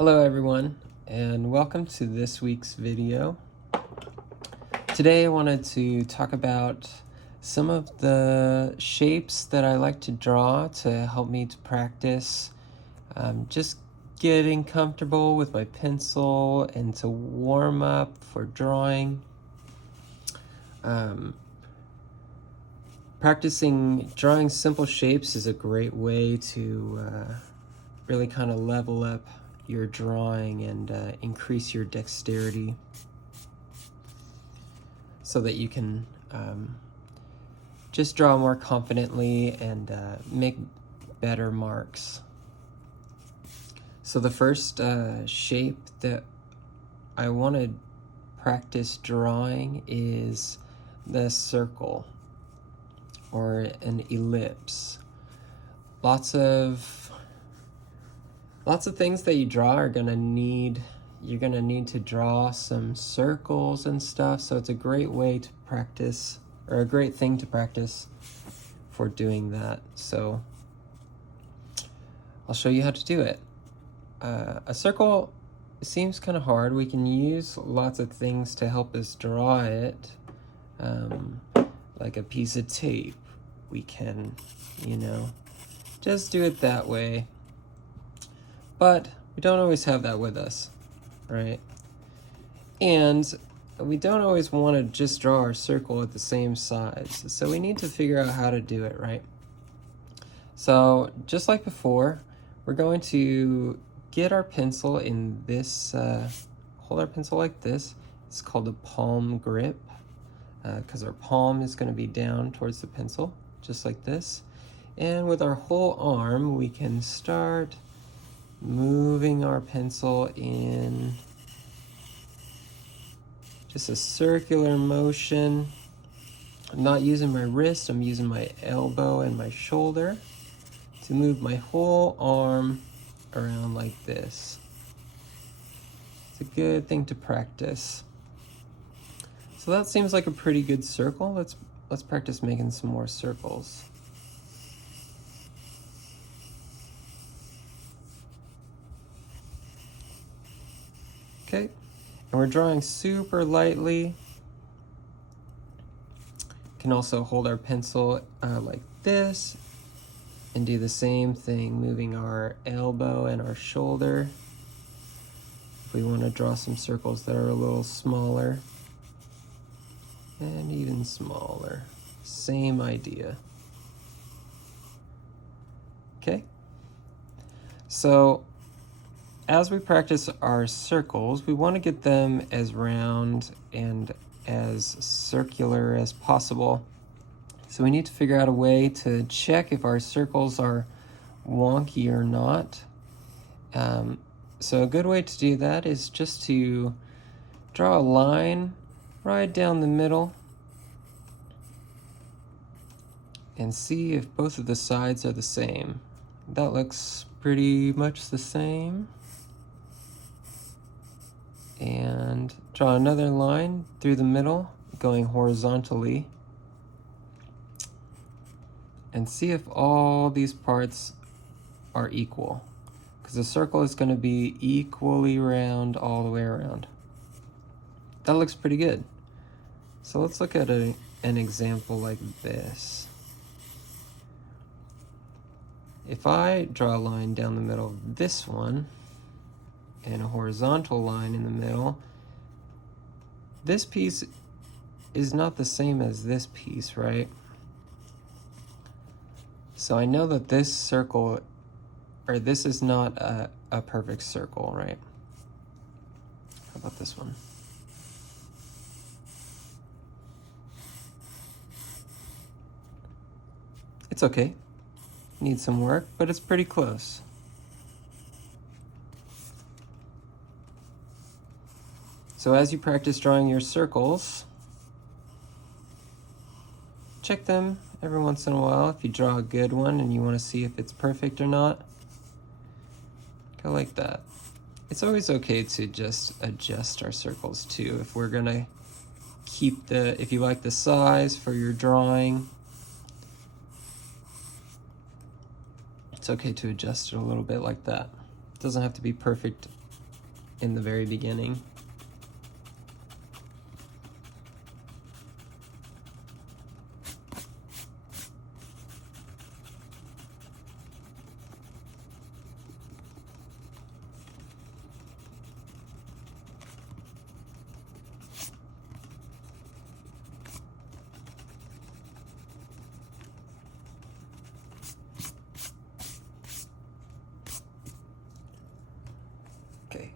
Hello everyone, and welcome to this week's video. Today I wanted to talk about some of the shapes that I like to draw to help me to practice just getting comfortable with my pencil and to warm up for drawing. Practicing drawing simple shapes is a great way to really kind of level up your drawing and increase your dexterity so that you can just draw more confidently and make better marks. So the first shape that I want to practice drawing is the circle or an ellipse. Lots of things that you draw you're gonna need to draw some circles and stuff, so it's a great way to practice, or a great thing to practice for doing that. So I'll show you how to do it. A circle seems kind of hard. We can use lots of things to help us draw it, like a piece of tape. We can, just do it that way. But we don't always have that with us, right? And we don't always want to just draw our circle at the same size. So we need to figure out how to do it, right? So just like before, we're going to get our pencil in this, hold our pencil like this. It's called a palm grip, because our palm is going to be down towards the pencil, just like this. And with our whole arm, we can start moving our pencil in just a circular motion. I'm not using my wrist, I'm using my elbow and my shoulder to move my whole arm around like this. It's a good thing to practice. So that seems like a pretty good circle. Let's practice making some more circles. Okay, and we're drawing super lightly. Can also hold our pencil like this and do the same thing, moving our elbow and our shoulder. If we want to draw some circles that are a little smaller and even smaller, same idea. Okay, so as we practice our circles, we want to get them as round and as circular as possible. So we need to figure out a way to check if our circles are wonky or not. So a good way to do that is just to draw a line right down the middle and see if both of the sides are the same. That looks pretty much the same. And draw another line through the middle, going horizontally. And see if all these parts are equal, because the circle is going to be equally round all the way around. That looks pretty good. So let's look at an example like this. If I draw a line down the middle of this one, and a horizontal line in the middle, this piece is not the same as this piece, right? So I know that this circle, or this is not a perfect circle, right? How about this one? It's okay. Needs some work, but it's pretty close. So as you practice drawing your circles, check them every once in a while. If you draw a good one and you want to see if it's perfect or not, go like that. It's always okay to just adjust our circles too. If we're gonna keep if you like the size for your drawing, it's okay to adjust it a little bit like that. doesn't have to be perfect in the very beginning. Okay.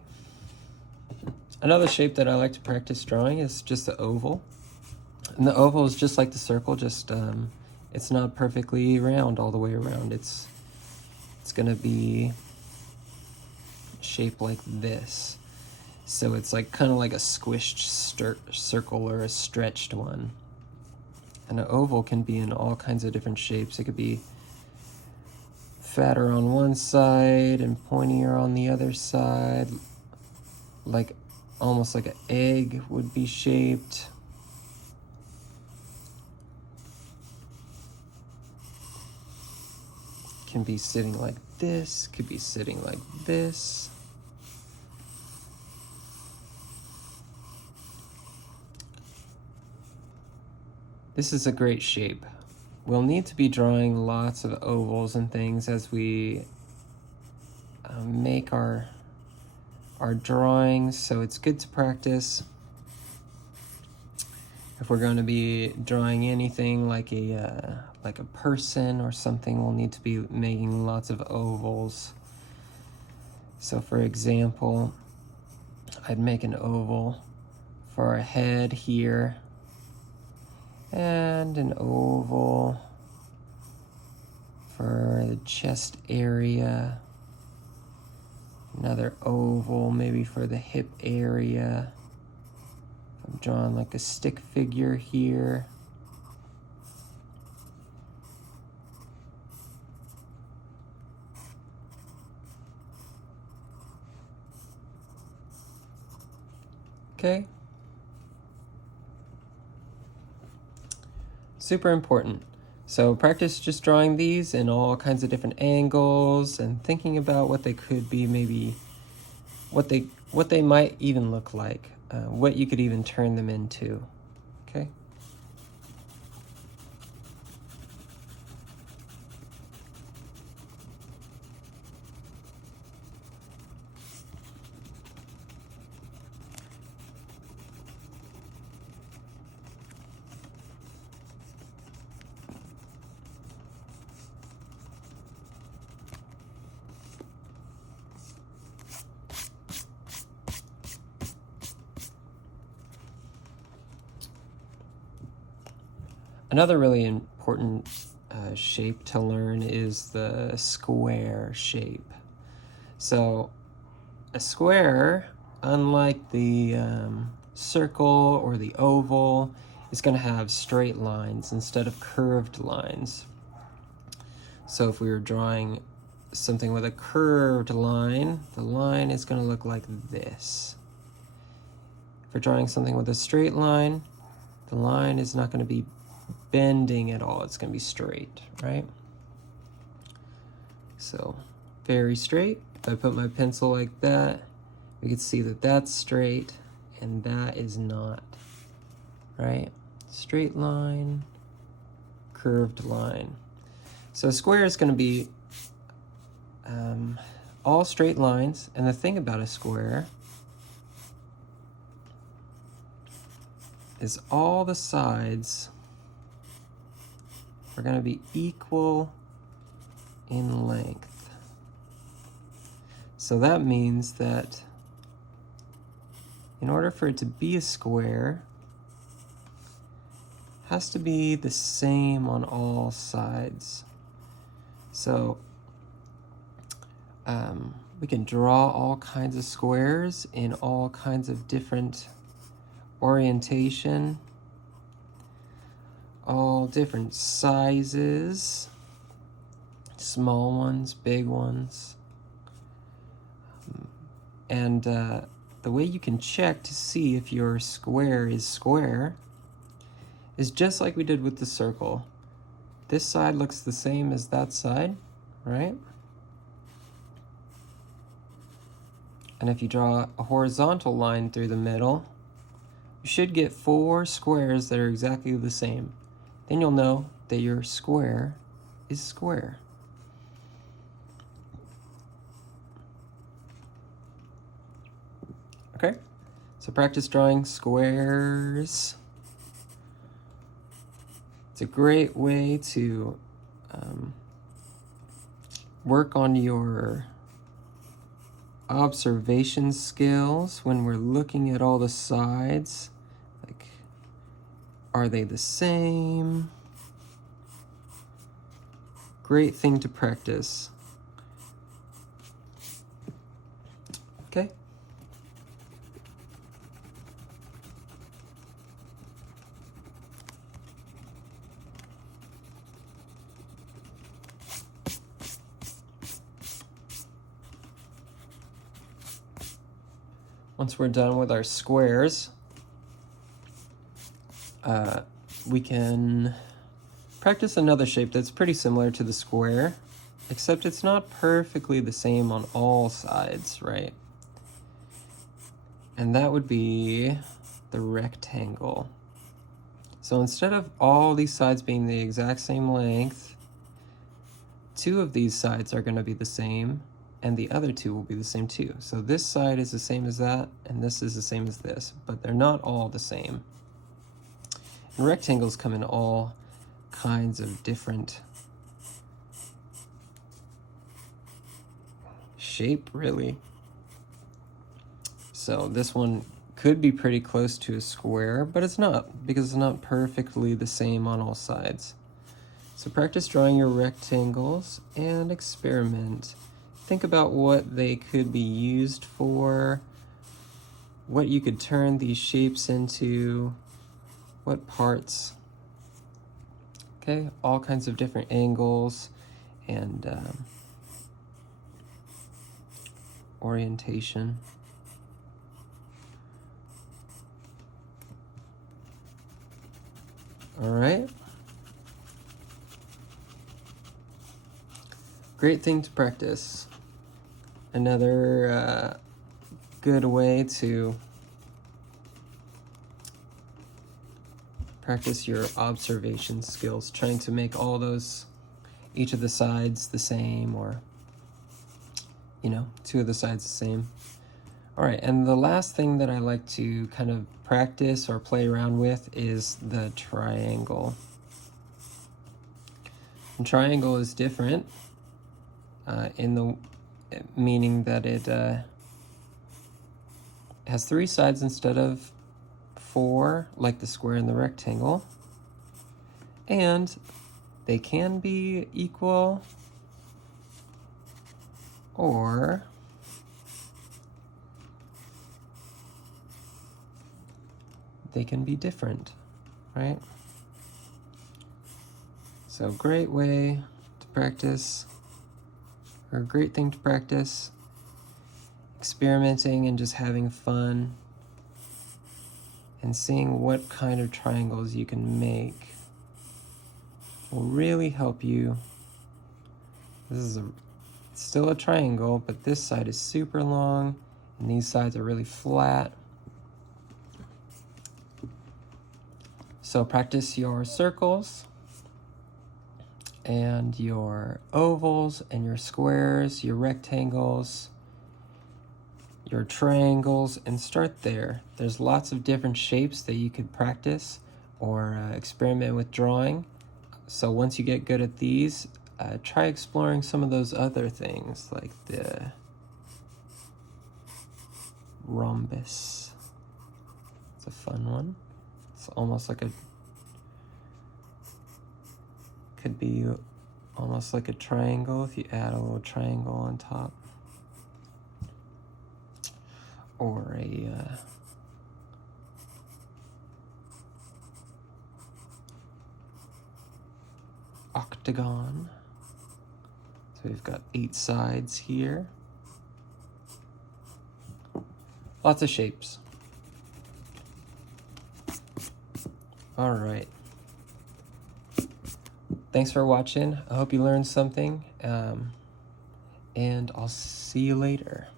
Another shape that I like to practice drawing is just the oval. And the oval is just like the circle, just it's not perfectly round all the way around. It's gonna be shaped like this. So it's like kind of like a squished circle or a stretched one. And an oval can be in all kinds of different shapes. It could be fatter on one side and pointier on the other side, like almost like an egg would be shaped. Can be sitting like this, could be sitting like this. This is a great shape. We'll need to be drawing lots of ovals and things as we make our drawings, so it's good to practice. If we're going to be drawing anything like a person or something, we'll need to be making lots of ovals. So for example, I'd make an oval for a head here, and an oval for the chest area, another oval maybe for the hip area. I'm drawing like a stick figure here. Okay. Super important. So practice just drawing these in all kinds of different angles and thinking about what they could be, maybe what they might even look like, what you could even turn them into. Okay. Another really important shape to learn is the square shape. So a square, unlike the circle or the oval, is going to have straight lines instead of curved lines. So if we were drawing something with a curved line, the line is going to look like this. If we're drawing something with a straight line, the line is not going to be bending at all. It's going to be straight, right? So very straight. If I put my pencil like that, we can see that that's straight and that is not, right? Straight line, curved line. So a square is going to be all straight lines. And the thing about a square is all the sides are going to be equal in length. So that means that in order for it to be a square, it has to be the same on all sides. So we can draw all kinds of squares in all kinds of different orientation, all different sizes, small ones, big ones. And the way you can check to see if your square is just like we did with the circle. This side looks the same as that side, right? And if you draw a horizontal line through the middle, you should get 4 squares that are exactly the same. Then you'll know that your square is square. Okay, so practice drawing squares. It's a great way to work on your observation skills when we're looking at all the sides. Like, are they the same? Great thing to practice. Okay. Once we're done with our squares, we can practice another shape that's pretty similar to the square, except it's not perfectly the same on all sides, right? And that would be the rectangle. So instead of all these sides being the exact same length, 2 of these sides are going to be the same, and the other 2 will be the same too. So this side is the same as that, and this is the same as this, but they're not all the same. And rectangles come in all kinds of different shape, really. So this one could be pretty close to a square, but it's not, because it's not perfectly the same on all sides. So practice drawing your rectangles and experiment. Think about what they could be used for, what you could turn these shapes into, what parts. Okay, all kinds of different angles and orientation. All right. Great thing to practice. Another good way to practice your observation skills, trying to make all those, each of the sides the same, or, 2 of the sides the same. All right, and the last thing that I like to kind of practice or play around with is the triangle. And triangle is different in the meaning that it has 3 sides instead of 4, like the square and the rectangle, and they can be equal or they can be different, right? So great way to practice, or a great thing to practice, experimenting and just having fun and seeing what kind of triangles you can make will really help you. This is still a triangle, but this side is super long and these sides are really flat. So practice your circles and your ovals and your squares, your rectangles, your triangles, and start there. There's lots of different shapes that you could practice or experiment with drawing. So once you get good at these, try exploring some of those other things, like the rhombus. It's a fun one. It's almost like could be almost like a triangle if you add a little triangle on top. Or a octagon. So we've got 8 sides here. Lots of shapes. All right. Thanks for watching. I hope you learned something. And I'll see you later.